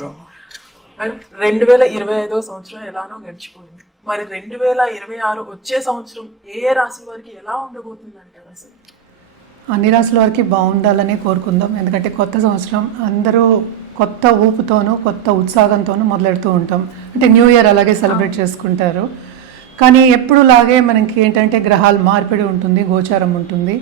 నమస్కారం. మేడం, 2025 సంవత్సరం ఎలానో గడిచిపోయింది. మరి 2026 వచ్చే సంవత్సరం ఏ ఏ రాశి వారికి ఎలా ఉండబోతుంది అంటారు అసలు? అన్ని రాసుల వారికి బాగుండాలని కోరుకుందాం. ఎందుకంటే కొత్త సంవత్సరం అందరూ కొత్త ఊపుతోనూ కొత్త ఉత్సాహంతోనూ మొదలెడుతూ ఉంటాం. అంటే న్యూ ఇయర్ అలాగే సెలబ్రేట్ చేసుకుంటారు. కానీ ఎప్పుడులాగే మనకి ఏంటంటే గ్రహాల మార్పిడి ఉంటుంది, గోచారం ఉంటుంది.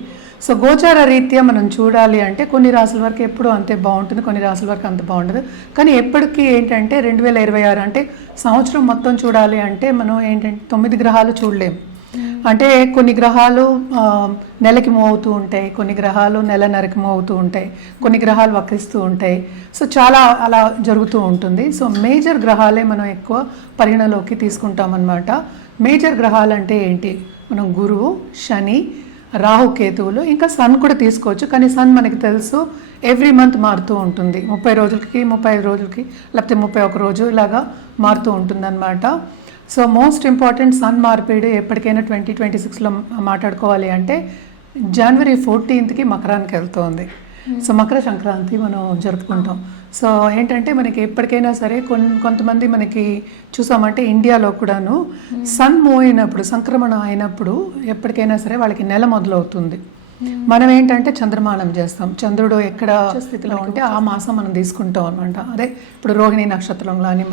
సో గోచార రీత్యా మనం చూడాలి అంటే కొన్ని రాసుల వరకు ఎప్పుడు అంతే బాగుంటుంది, కొన్ని రాసుల వరకు అంత బాగుండదు. కానీ ఎప్పటికీ ఏంటంటే 2026 అంటే సంవత్సరం మొత్తం చూడాలి అంటే మనం ఏంటంటే 9 గ్రహాలు చూడలేము. అంటే కొన్ని గ్రహాలు నెలకి మూవ్ అవుతూ ఉంటాయి, కొన్ని గ్రహాలు నెలన్నరకి మూవ్ అవుతూ ఉంటాయి, కొన్ని గ్రహాలు వక్రిస్తూ ఉంటాయి. సో చాలా అలా జరుగుతూ ఉంటుంది. సో మేజర్ గ్రహాలే మనం ఎక్కువ పరిగణలోకి తీసుకుంటాం అన్నమాట. మేజర్ గ్రహాలు అంటే ఏంటి? మనం గురువు, శని, రాహు, కేతువులు, ఇంకా సన్ కూడా తీసుకోవచ్చు. కానీ సన్ మనకి తెలుసు ఎవ్రీ మంత్ మారుతూ ఉంటుంది. 30 రోజులకి, 35 రోజులకి, లేకపోతే 31 రోజు ఇలాగా మారుతూ ఉంటుంది అన్నమాట. సో మోస్ట్ ఇంపార్టెంట్ సన్ మార్పిడి ఎప్పటికైనా 2026లో మాట్లాడుకోవాలి అంటే జనవరి 14కి మకరానికి వెళ్తుంది. సో మకర సంక్రాంతి మనం జరుపుకుంటాం. సో ఏంటంటే మనకి ఎప్పటికైనా సరే కొంతమంది మనకి చూసామంటే ఇండియాలో కూడాను సన్ మూవ్ అయినప్పుడు, సంక్రమణం అయినప్పుడు ఎప్పటికైనా సరే వాళ్ళకి నెల మొదలవుతుంది. మనం ఏంటంటే చంద్రమానం చేస్తాం. చంద్రుడు ఎక్కడ స్థితిలో ఉంటే ఆ మాసం మనం తీసుకుంటాం అనమాట. అదే ఇప్పుడు రోహిణి నక్షత్రం కానీ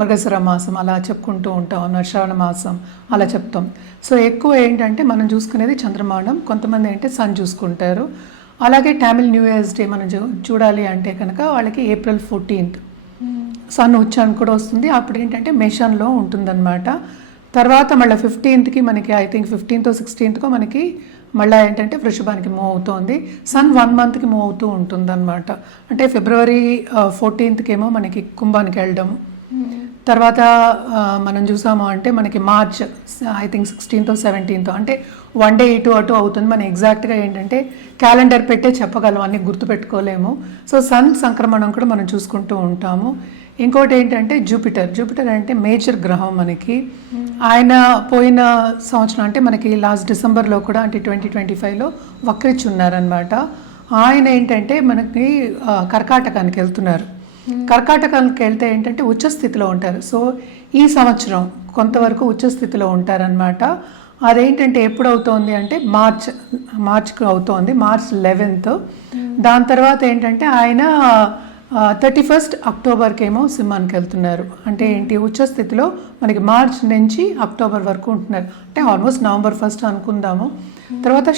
మృగశిర మాసం అలా చెప్పుకుంటూ ఉంటాం అన్నమాట. శ్రవణ మాసం అలా చెప్తాం. సో ఎక్కువ ఏంటంటే మనం చూసుకునేది చంద్రమానం. కొంతమంది ఏంటంటే సన్ చూసుకుంటారు. అలాగే టామిల్ న్యూ ఇయర్స్ డే మనం చూడాలి అంటే కనుక వాళ్ళకి April 14th సన్ ఉచ్చారణ కూడా వస్తుంది. అప్పుడు ఏంటంటే మేషంలో ఉంటుందన్నమాట. తర్వాత మళ్ళీ 15కి మనకి ఐ థింక్ 15th 16th మనకి మళ్ళీ ఏంటంటే వృషభానికి మూవ్ అవుతుంది. సన్ 1 మంత్కి మూవ్ అవుతూ ఉంటుంది అనమాట. అంటే February 14th ఏమో మనకి కుంభానికి వెళ్ళడం. తర్వాత మనం చూసాము అంటే మనకి March I think 16th 17th అంటే 1 డే ఇటు అటు అవుతుంది. మనం ఎగ్జాక్ట్గా ఏంటంటే క్యాలెండర్ పెట్టే చెప్పగలం, అన్ని గుర్తుపెట్టుకోలేము. సో సన్ సంక్రమణం కూడా మనం చూసుకుంటూ ఉంటాము. ఇంకోటి ఏంటంటే జూపిటర్ అంటే మేజర్ గ్రహం మనకి. ఆయన పోయిన సంవత్సరం అంటే మనకి లాస్ట్ డిసెంబర్లో కూడా అంటే 2025లో వక్రించి ఉన్నారనమాట. ఆయన ఏంటంటే మనకి కర్కాటకానికి వెళ్తున్నారు. కర్కాటకానికి వెళ్తే ఏంటంటే ఉచ్చస్థితిలో ఉంటారు. సో ఈ సంవత్సరం కొంతవరకు ఉచ్చస్థితిలో ఉంటారనమాట. అదేంటంటే ఎప్పుడు అవుతోంది అంటే మార్చ్కి అవుతోంది, March 11th. దాని తర్వాత ఏంటంటే ఆయన 31st అక్టోబర్కి ఏమో సింహానికి వెళ్తున్నారు. అంటే ఏంటి ఉచ్చస్థితిలో మనకి మార్చ్ నుంచి అక్టోబర్ వరకు ఉంటున్నారు. అంటే ఆల్మోస్ట్ November 1st అనుకుందాము. తర్వాత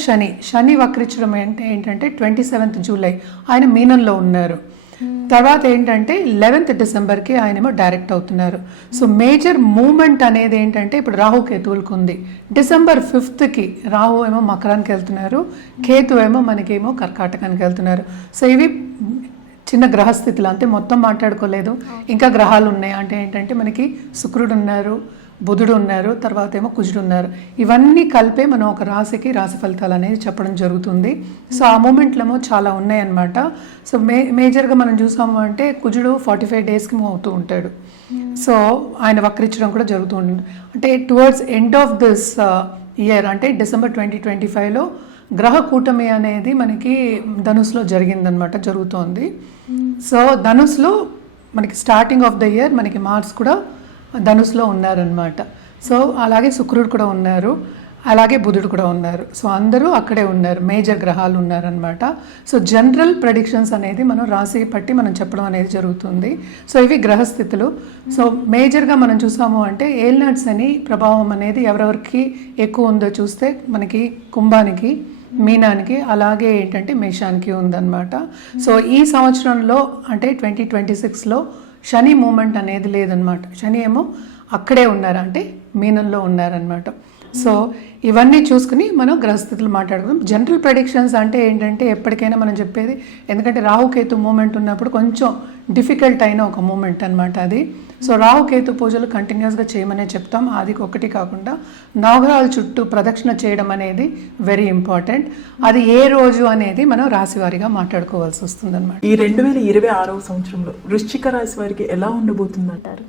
శని వక్రించడం ఏంటంటే 27th జూలై ఆయన మీనంలో ఉన్నారు. తర్వాత ఏంటంటే 11th డిసెంబర్కి ఆయనేమో డైరెక్ట్ అవుతున్నారు. సో మేజర్ మూమెంట్ అనేది ఏంటంటే ఇప్పుడు రాహు కేతువులకు ఉంది. December 5th రాహు ఏమో మకరానికి వెళ్తున్నారు, కేతు ఏమో మనకేమో కర్కాటకానికి వెళ్తున్నారు. సో ఇవి చిన్న గ్రహస్థితులు అంతే, మొత్తం మాట్లాడుకోలేదు. ఇంకా గ్రహాలు ఉన్నాయి అంటే ఏంటంటే మనకి శుక్రుడు ఉన్నారు, బుధుడు ఉన్నారు, తర్వాత ఏమో కుజుడు ఉన్నారు. ఇవన్నీ కలిపే మనం ఒక రాశికి రాశి ఫలితాలు అనేది చెప్పడం జరుగుతుంది. సో ఆ మూమెంట్లేమో చాలా ఉన్నాయన్నమాట. సో మేజర్గా మనం చూసాము అంటే కుజుడు 45 డేస్కి మూవ్ అవుతూ ఉంటాడు. సో ఆయన వక్రించడం కూడా జరుగుతూ ఉంటుంది. అంటే towards end of this year అంటే December 2025లో గ్రహ కూటమి అనేది మనకి ధనుసులో జరిగిందనమాట, జరుగుతోంది. సో ధనుసులో మనకి స్టార్టింగ్ ఆఫ్ ద ఇయర్ మనకి మార్స్ కూడా ధనుసులో ఉన్నారనమాట. సో అలాగే శుక్రుడు కూడా ఉన్నారు, అలాగే బుధుడు కూడా ఉన్నారు. సో అందరూ అక్కడే ఉన్నారు, మేజర్ గ్రహాలు ఉన్నారనమాట. సో జనరల్ ప్రెడిక్షన్స్ అనేది మనం రాశి పట్టి మనం చెప్పడం అనేది జరుగుతుంది. సో ఇవి గ్రహస్థితులు. సో మేజర్గా మనం చూసాము అంటే ఏలినాటి శని ప్రభావం అనేది ఎవరెవరికి ఎక్కువ ఉందో చూస్తే మనకి కుంభానికి, మీనానికి, అలాగే ఏంటంటే మేషానికి ఉందన్నమాట. సో ఈ సంవత్సరంలో అంటే 2026లో శని మూమెంట్ అనేది లేదనమాట. శని ఏమో అక్కడే ఉన్నారు, అంటే మీనంలో ఉన్నారనమాట. సో ఇవన్నీ చూసుకుని మనం గ్రహస్థితులు మాట్లాడుకుందాం. జనరల్ ప్రెడిక్షన్స్ అంటే ఏంటంటే ఎప్పటికైనా మనం చెప్పేది, ఎందుకంటే రాహుకేతు మూమెంట్ ఉన్నప్పుడు కొంచెం డిఫికల్ట్ అయిన ఒక మూమెంట్ అనమాట అది. సో రాహుకేతు పూజలు కంటిన్యూస్గా చేయమనే చెప్తాం. అది ఒకటి కాకుండా నవగ్రహాల చుట్టూ ప్రదక్షిణ చేయడం అనేది వెరీ ఇంపార్టెంట్. అది ఏ రోజు అనేది మనం రాశివారిగా మాట్లాడుకోవాల్సి వస్తుంది అనమాట. ఈ 2026 సంవత్సరంలో వృశ్చిక రాశి వారికి ఎలా ఉండబోతుంది అంటారు?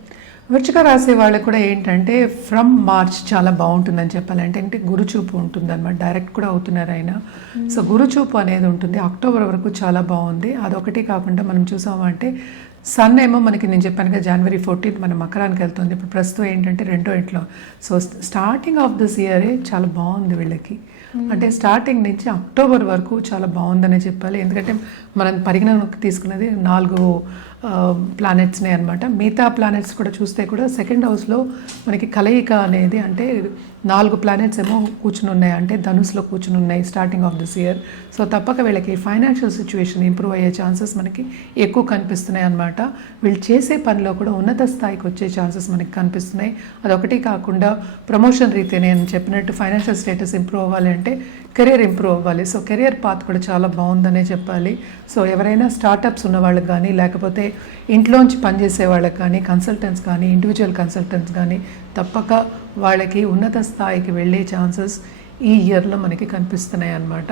వృశ్చిక రాశి వాళ్ళకి కూడా ఏంటంటే ఫ్రమ్ మార్చ్ చాలా బాగుంటుందని చెప్పాలంటే, అంటే గురుచూపు ఉంటుంది అనమాట. డైరెక్ట్ కూడా అవుతున్నారు ఆయన. సో గురుచూపు అనేది ఉంటుంది. అక్టోబర్ వరకు చాలా బాగుంది. అదొకటి కాకుండా మనం చూసామంటే సన్ ఏమో మనకి నేను చెప్పాను కదా జనవరి 14 మన మకరానికి వెళ్తుంది. ఇప్పుడు ప్రస్తుతం ఏంటంటే 2వ ఇంట్లో. సో స్టార్టింగ్ ఆఫ్ దిస్ ఇయరే చాలా బాగుంది వీళ్ళకి. అంటే స్టార్టింగ్ నుంచి అక్టోబర్ వరకు చాలా బాగుందనే చెప్పాలి. ఎందుకంటే మనం పరిగణనకు తీసుకున్నది 4 ప్లానెట్స్నే అనమాట. మిగతా ప్లానెట్స్ కూడా చూస్తే కూడా సెకండ్ హౌస్లో మనకి కలయిక అనేది, అంటే 4 ప్లానెట్స్ ఏమో కూర్చుని ఉన్నాయి, అంటే ధనుసులో కూర్చుని ఉన్నాయి starting of this year. So తప్పక వీళ్ళకి ఫైనాన్షియల్ సిచ్యువేషన్ ఇంప్రూవ్ అయ్యే ఛాన్సెస్ మనకి ఎక్కువ కనిపిస్తున్నాయి అనమాట. వీళ్ళు చేసే పనిలో కూడా ఉన్నత స్థాయికి వచ్చే ఛాన్సెస్ మనకి కనిపిస్తున్నాయి. అదొకటి కాకుండా ప్రమోషన్ రీతి నేను చెప్పినట్టు ఫైనాన్షియల్ స్టేటస్ ఇంప్రూవ్ అవ్వాలి అంటే కెరియర్ ఇంప్రూవ్ అవ్వాలి. సో కెరియర్ పాత్ కూడా చాలా బాగుందనే చెప్పాలి. సో ఎవరైనా స్టార్టప్స్ ఉన్న వాళ్ళకి కానీ, లేకపోతే ఇంట్లోంచి పనిచేసే వాళ్ళకి కానీ, కన్సల్టెంట్స్ కానీ, ఇండివిజువల్ కన్సల్టెంట్స్ కానీ తప్పక వాళ్ళకి ఉన్నత స్థాయికి వెళ్ళే ఛాన్సెస్ ఈ ఇయర్లో మనకి కనిపిస్తున్నాయి అన్నమాట.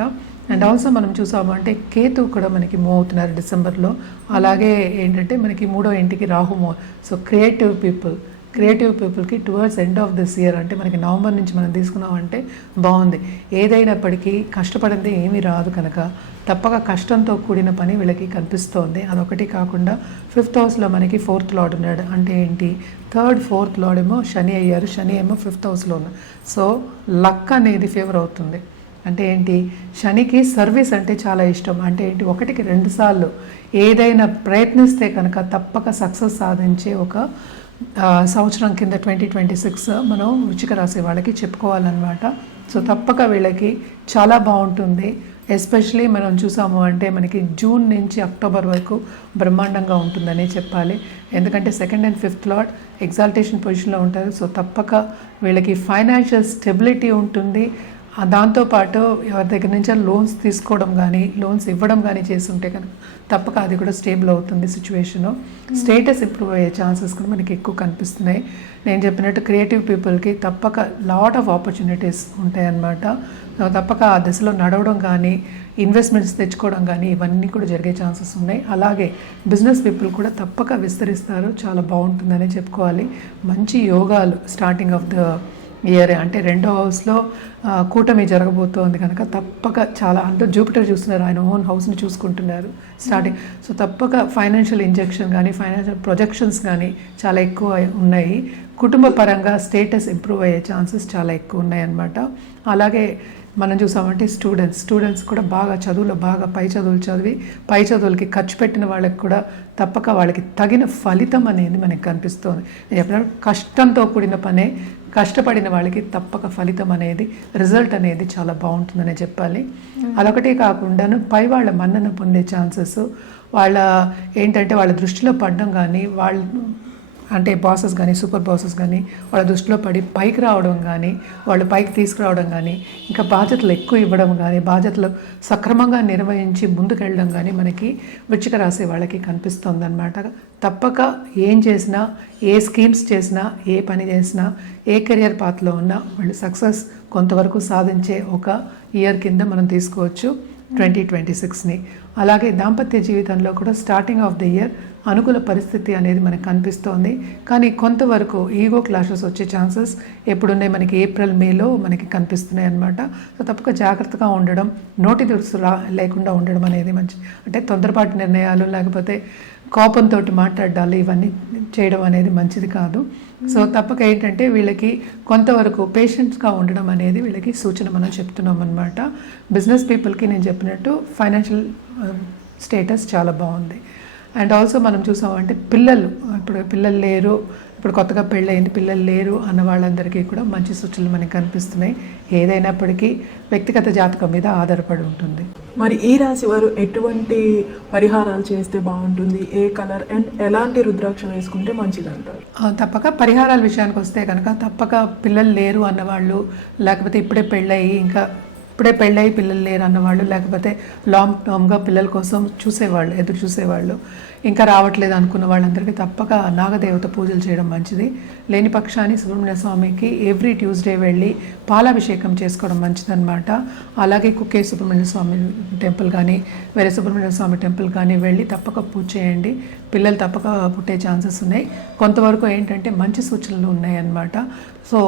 అండ్ ఆల్సో మనం చూసామంటే కేతు కూడా మనకి మూవ్ అవుతున్నారు డిసెంబర్లో. అలాగే ఏంటంటే మనకి 3వ ఇంటికి రాహు మూవ్. సో క్రియేటివ్ పీపుల్కి towards end of this year, అంటే మనకి నవంబర్ నుంచి మనం తీసుకున్నామంటే బాగుంది. ఏదైనప్పటికీ కష్టపడింది ఏమీ రాదు కనుక తప్పక కష్టంతో కూడిన పని వీళ్ళకి కనిపిస్తోంది. అదొకటి కాకుండా 5th హౌస్లో మనకి 4th లార్డ్ ఉన్నాడు. అంటే ఏంటి, 3rd 4th లార్డ్ ఏమో శని అయ్యారు, శని ఏమో 5th హౌస్లో ఉన్నారు. సో లక్ అనేది ఫేవర్ అవుతుంది. అంటే ఏంటి, శనికి సర్వీస్ అంటే చాలా ఇష్టం. అంటే ఏంటి, 1కి 2 సార్లు ఏదైనా ప్రయత్నిస్తే కనుక తప్పక సక్సెస్ సాధించే ఒక సంవత్సరం కింద 2026 మనం వృశ్చిక రాశి వాళ్ళకి చెప్పుకోవాలన్నమాట. సో తప్పక వీళ్ళకి చాలా బాగుంటుంది. ఎస్పెషలీ మనం చూసాము అంటే మనకి జూన్ నుంచి అక్టోబర్ వరకు బ్రహ్మాండంగా ఉంటుందని చెప్పాలి. ఎందుకంటే 2nd and 5th lord exaltation పొజిషన్లో ఉంటారు. సో తప్పక వీళ్ళకి ఫైనాన్షియల్ స్టెబిలిటీ ఉంటుంది. దాంతోపాటు ఎవరి దగ్గర నుంచి లోన్స్ తీసుకోవడం కానీ, లోన్స్ ఇవ్వడం కానీ చేస్తుంటే కనుక తప్పక అది కూడా స్టేబుల్ అవుతుంది సిచ్యువేషను. స్టేటస్ ఇంప్రూవ్ అయ్యే ఛాన్సెస్ కూడా మనకి ఎక్కువ కనిపిస్తున్నాయి. నేను చెప్పినట్టు క్రియేటివ్ పీపుల్కి తప్పక లాట్ ఆఫ్ ఆపర్చునిటీస్ ఉంటాయన్నమాట. తప్పక ఆ దిశలో నడవడం కానీ, ఇన్వెస్ట్మెంట్స్ తెచ్చుకోవడం కానీ ఇవన్నీ కూడా జరిగే ఛాన్సెస్ ఉన్నాయి. అలాగే బిజినెస్ పీపుల్ కూడా తప్పక విస్తరిస్తారు. చాలా బాగుంటుందని చెప్పుకోవాలి. మంచి యోగాలు స్టార్టింగ్ ఆఫ్ ద ఇయర్, అంటే 2వ హౌస్లో కూటమి జరగబోతోంది కనుక తప్పక చాలా, అంటే జూపిటర్ చూస్తున్నారు, ఆయన ఓన్ హౌస్ని చూసుకుంటున్నారు స్టార్టింగ్. సో తప్పక ఫైనాన్షియల్ ఇంజెక్షన్ కానీ, ఫైనాన్షియల్ ప్రొజెక్షన్స్ కానీ చాలా ఎక్కువ ఉన్నాయి. కుటుంబ పరంగా స్టేటస్ ఇంప్రూవ్ అయ్యే ఛాన్సెస్ చాలా ఎక్కువ ఉన్నాయి అన్నమాట. అలాగే మనం చూసామంటే స్టూడెంట్స్ కూడా బాగా చదువులో బాగా పై చదువులు చదివి పై చదువులకి ఖర్చు పెట్టిన వాళ్ళకి కూడా తప్పక వాళ్ళకి తగిన ఫలితం అనేది మనకి కనిపిస్తుంది. ఎప్పుడైనా కష్టంతో కూడిన పనే, కష్టపడిన వాళ్ళకి తప్పక ఫలితం అనేది, రిజల్ట్ అనేది చాలా బాగుంటుందనే చెప్పాలి. అదొకటే కాకుండాను పై వాళ్ళ మన్నన పొందే ఛాన్సెస్, వాళ్ళ ఏంటంటే వాళ్ళ దృష్టిలో పడడం కానీ, వాళ్ళు అంటే బాసెస్ కానీ, సూపర్ బాసెస్ కానీ వాళ్ళ దృష్టిలో పడి పైకి రావడం కానీ, వాళ్ళు పైకి తీసుకురావడం కానీ, ఇంకా బాధ్యతలు ఎక్కువ ఇవ్వడం కానీ, బాధ్యతలు సక్రమంగా నిర్వహించి ముందుకెళ్ళడం కానీ మనకి వృశ్చిక రాశి వాళ్ళకి కనిపిస్తుంది అన్నమాట. తప్పక ఏం చేసినా, ఏ స్కీమ్స్ చేసినా, ఏ పని చేసినా, ఏ కెరియర్ పాత్లో ఉన్నా వాళ్ళు సక్సెస్ కొంతవరకు సాధించే ఒక ఇయర్ కింద మనం తీసుకోవచ్చు 2026ని. అలాగే దాంపత్య జీవితంలో కూడా స్టార్టింగ్ ఆఫ్ ద ఇయర్ అనుకూల పరిస్థితి అనేది మనకు కనిపిస్తోంది. కానీ కొంతవరకు ఈగో క్లాషెస్ వచ్చే ఛాన్సెస్ ఎప్పుడున్నాయి మనకి ఏప్రిల్ మేలో మనకి కనిపిస్తున్నాయి అన్నమాట. సో తప్పక జాగ్రత్తగా ఉండడం, నోటి దురుసు లేకుండా ఉండడం అనేది మంచి, అంటే తొందరపాటు నిర్ణయాలు లేకపోతే కోపంతో మాట్లాడాలి ఇవన్నీ చేయడం అనేది మంచిది కాదు. సో తప్పక ఏంటంటే వీళ్ళకి కొంతవరకు పేషెంట్స్గా ఉండడం అనేది వీళ్ళకి సూచన మనం చెప్తున్నాం అనమాట. బిజినెస్ పీపుల్కి నేను చెప్పినట్టు ఫైనాన్షియల్ స్టేటస్ చాలా బాగుంది. అండ్ ఆల్సో మనం చూసామంటే ఇప్పుడు పిల్లలు లేరు, ఇప్పుడు కొత్తగా పెళ్ళయింది, పిల్లలు లేరు అన్న వాళ్ళందరికీ కూడా మంచి సూచనలు మనకి కనిపిస్తున్నాయి. ఏదైనప్పటికీ వ్యక్తిగత జాతకం మీద ఆధారపడి ఉంటుంది. మరి ఈ రాశి వారు ఎటువంటి పరిహారాలు చేస్తే బాగుంటుంది, ఏ కలర్ అండ్ ఎలాంటి రుద్రాక్ష వేసుకుంటే మంచిది అంటారు? తప్పక పరిహారాల విషయానికి వస్తే కనుక తప్పక పిల్లలు లేరు అన్నవాళ్ళు, లేకపోతే ఇప్పుడే పెళ్ళయి పిల్లలు లేరు అన్నవాళ్ళు, లేకపోతే లాంగ్ టర్మ్గా పిల్లల కోసం ఎదురు చూసేవాళ్ళు, ఇంకా రావట్లేదు అనుకున్న వాళ్ళందరికీ తప్పక నాగదేవత పూజలు చేయడం మంచిది. లేని పక్షాన్ని సుబ్రహ్మణ్య స్వామికి ఎవ్రీ ట్యూస్డే వెళ్ళి పాలాభిషేకం చేసుకోవడం మంచిదన్నమాట. అలాగే కుక్కే సుబ్రహ్మణ్య స్వామి టెంపుల్ కానీ, వేరే సుబ్రహ్మణ్య స్వామి టెంపుల్ కానీ వెళ్ళి తప్పక పూజ చేయండి. పిల్లలు తప్పక పుట్టే ఛాన్సెస్ ఉన్నాయి. కొంతవరకు ఏంటంటే మంచి సూచనలు ఉన్నాయి అన్నమాట. సో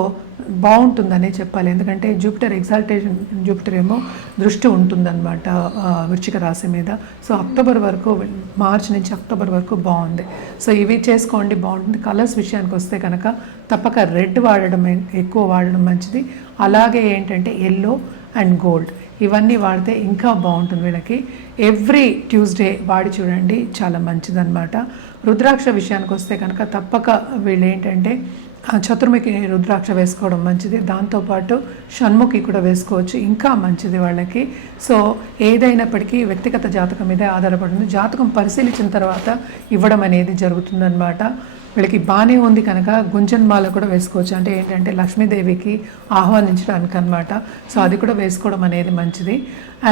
బాగుంటుందనే చెప్పాలి, ఎందుకంటే జూపిటర్ ఎగ్జాల్టేషన్, జూపిటర్ ఏమో దృష్టి ఉంటుందన్నమాట వృశ్చిక రాశి మీద. సో అక్టోబర్ వరకు, మార్చి నుంచి అక్టోబర్ వరకు బాగుంది. సో ఇవి చేసుకోండి, బాగుంటుంది. కలర్స్ విషయానికి వస్తే కనుక తప్పక రెడ్ వాడడం, ఎక్కువ వాడడం మంచిది. అలాగే ఏంటంటే ఎల్లో అండ్ గోల్డ్ ఇవన్నీ వాడితే ఇంకా బాగుంటుంది వీళ్ళకి. ఎవ్రీ ట్యూస్డే వాడి చూడండి, చాలా మంచిదన్నమాట. రుద్రాక్ష విషయానికి వస్తే కనుక తప్పక వీళ్ళు ఏంటంటే చతుర్ముఖి రుద్రాక్ష వేసుకోవడం మంచిది. దాంతోపాటు షణ్ముఖి కూడా వేసుకోవచ్చు, ఇంకా మంచిది వాళ్ళకి. సో ఏదైనప్పటికీ వ్యక్తిగత జాతకం మీదే ఆధారపడింది. జాతకం పరిశీలించిన తర్వాత ఇవ్వడం అనేది జరుగుతుందన్నమాట. వీళ్ళకి బాగానే ఉంది కనుక గుంజన్మాల కూడా వేసుకోవచ్చు, అంటే ఏంటంటే లక్ష్మీదేవికి ఆహ్వానించడానికి అనమాట. సో అది కూడా వేసుకోవడం అనేది మంచిది.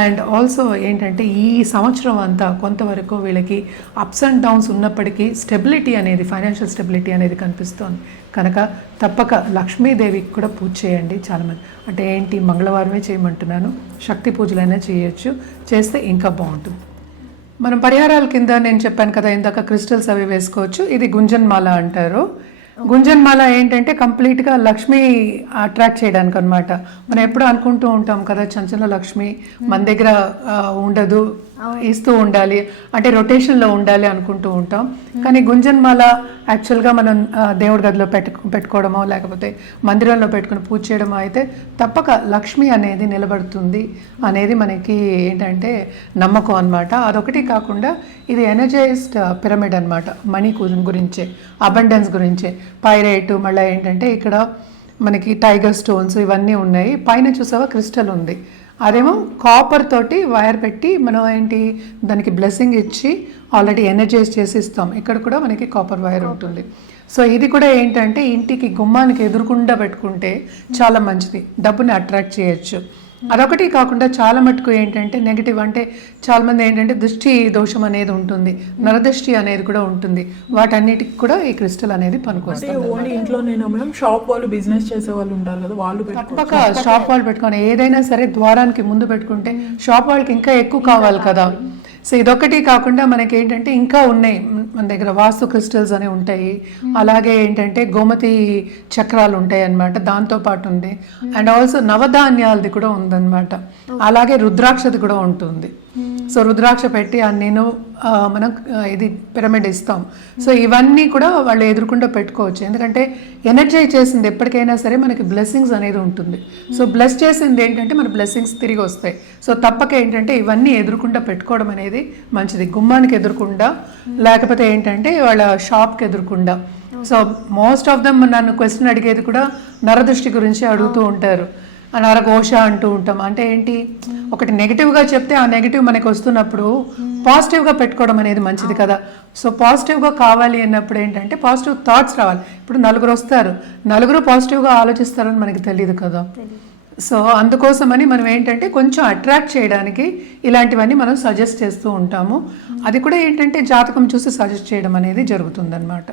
అండ్ ఆల్సో ఏంటంటే ఈ సంవత్సరం అంతా కొంతవరకు వీళ్ళకి అప్స్ అండ్ డౌన్స్ ఉన్నప్పటికీ స్టెబిలిటీ అనేది, ఫైనాన్షియల్ స్టెబిలిటీ అనేది కనిపిస్తోంది కనుక తప్పక లక్ష్మీదేవికి కూడా పూజ చేయండి. చాలామంది అంటే ఏంటి, మంగళవారమే చేయమంటున్నాను, శక్తి పూజలైనా చేయొచ్చు, చేస్తే ఇంకా బాగుంటుంది. మనం పరిహారాల కింద నేను చెప్పాను కదా ఇందాక, క్రిస్టల్స్ అవి వేసుకోవచ్చు. ఇది గుంజన్మాల అంటారు. గుంజన్మాల ఏంటంటే కంప్లీట్గా లక్ష్మి అట్రాక్ట్ చేయడానికి అనమాట. మనం ఎప్పుడు అనుకుంటూ ఉంటాం కదా, చంచల లక్ష్మి మన దగ్గర ఉండదు, ఇస్తూ ఉండాలి, అంటే రొటేషన్లో ఉండాలి అనుకుంటూ ఉంటాం. కానీ గుంజన్మాల యాక్చువల్గా మనం దేవుడి గదిలో పెట్టుకోవడమో లేకపోతే మందిరంలో పెట్టుకుని పూజ చేయడమో అయితే తప్పక లక్ష్మి అనేది నిలబడుతుంది అనేది మనకి ఏంటంటే నమ్మకం అనమాట. అదొకటి కాకుండా ఇది ఎనర్జైజ్డ్ పిరమిడ్ అనమాట, మనీ గురించే, అబండెన్స్ గురించే. పైరైట్, మళ్ళీ ఏంటంటే ఇక్కడ మనకి టైగర్ స్టోన్స్ ఇవన్నీ ఉన్నాయి. పైన చూసావా క్రిస్టల్ ఉంది, అదేమో కాపర్ తోటి వైర్ పెట్టి మనం ఏంటి దానికి బ్లెస్సింగ్ ఇచ్చి ఆల్రెడీ ఎనర్జైజ్ చేసి ఇస్తాం. ఇక్కడ కూడా మనకి కాపర్ వైర్ ఉంటుంది. సో ఇది కూడా ఏంటంటే ఇంటికి గుమ్మానికి ఎదురుకుండా పెట్టుకుంటే చాలా మంచిది, డబ్బుని అట్రాక్ట్ చేయొచ్చు. అదొకటి కాకుండా చాలా మటుకు ఏంటంటే నెగిటివ్, అంటే చాలామంది ఏంటంటే దృష్టి దోషం అనేది ఉంటుంది, నరదృష్టి అనేది కూడా ఉంటుంది. వాటన్నిటికి కూడా ఈ క్రిస్టల్ అనేది పనికొస్తుంది. ఓన్లీ ఇంట్లో నేను మేము షాప్ వాళ్ళు, బిజినెస్ చేసే వాళ్ళు ఉంటారు కదా, వాళ్ళు తప్పక షాప్ వాళ్ళు పెట్టుకొని ఏదైనా సరే ద్వారానికి ముందు పెట్టుకుంటే షాప్ వాళ్ళకి ఇంకా ఎక్కువ కావాలి కదా. సో ఇదొకటి కాకుండా మనకి ఏంటంటే ఇంకా ఉన్నాయి మన దగ్గర, వాస్తు క్రిస్టల్స్ అనేవి ఉంటాయి. అలాగే ఏంటంటే గోమతి చక్రాలు ఉంటాయి అన్నమాట, దాంతో పాటు ఉంది. అండ్ ఆల్సో నవధాన్యాలది కూడా ఉందన్నమాట. అలాగే రుద్రాక్షది కూడా ఉంటుంది. సో రుద్రాక్ష పెట్టి నేను మనం ఇది పిరమిడ్ ఇస్తాం. సో ఇవన్నీ కూడా వాళ్ళు ఎదురుకుండా పెట్టుకోవచ్చు, ఎందుకంటే ఎనర్జైజ్ చేసింది ఎప్పటికైనా సరే మనకి బ్లెస్సింగ్స్ అనేది ఉంటుంది. సో బ్లెస్ చేసింది ఏంటంటే మన బ్లెస్సింగ్స్ తిరిగి వస్తాయి. సో తప్పక ఏంటంటే ఇవన్నీ ఎదురుకుండా పెట్టుకోవడం అనేది మంచిది, గుమ్మానికి ఎదురుకుండా, లేకపోతే ఏంటంటే వాళ్ళ షాప్కి ఎదురుకుండా. సో మోస్ట్ ఆఫ్ దమ్ నన్ను క్వశ్చన్ అడిగేది కూడా నరదృష్టి గురించి అడుగుతూ ఉంటారు. నరఘోష అంటూ ఉంటాం, అంటే ఏంటి, ఒకటి నెగిటివ్గా చెప్తే ఆ నెగిటివ్ మనకి వస్తున్నప్పుడు పాజిటివ్గా పెట్టుకోవడం అనేది మంచిది కదా. సో పాజిటివ్గా కావాలి అన్నప్పుడు ఏంటంటే పాజిటివ్ థాట్స్ రావాలి. ఇప్పుడు నలుగురు వస్తారు, నలుగురు పాజిటివ్గా ఆలోచిస్తారని మనకి తెలియదు కదా. సో అందుకోసమని మనం ఏంటంటే కొంచెం అట్రాక్ట్ చేయడానికి ఇలాంటివన్నీ మనం సజెస్ట్ చేస్తూ ఉంటాము. అది కూడా ఏంటంటే జాతకం చూసి సజెస్ట్ చేయడం అనేది జరుగుతుందన్నమాట.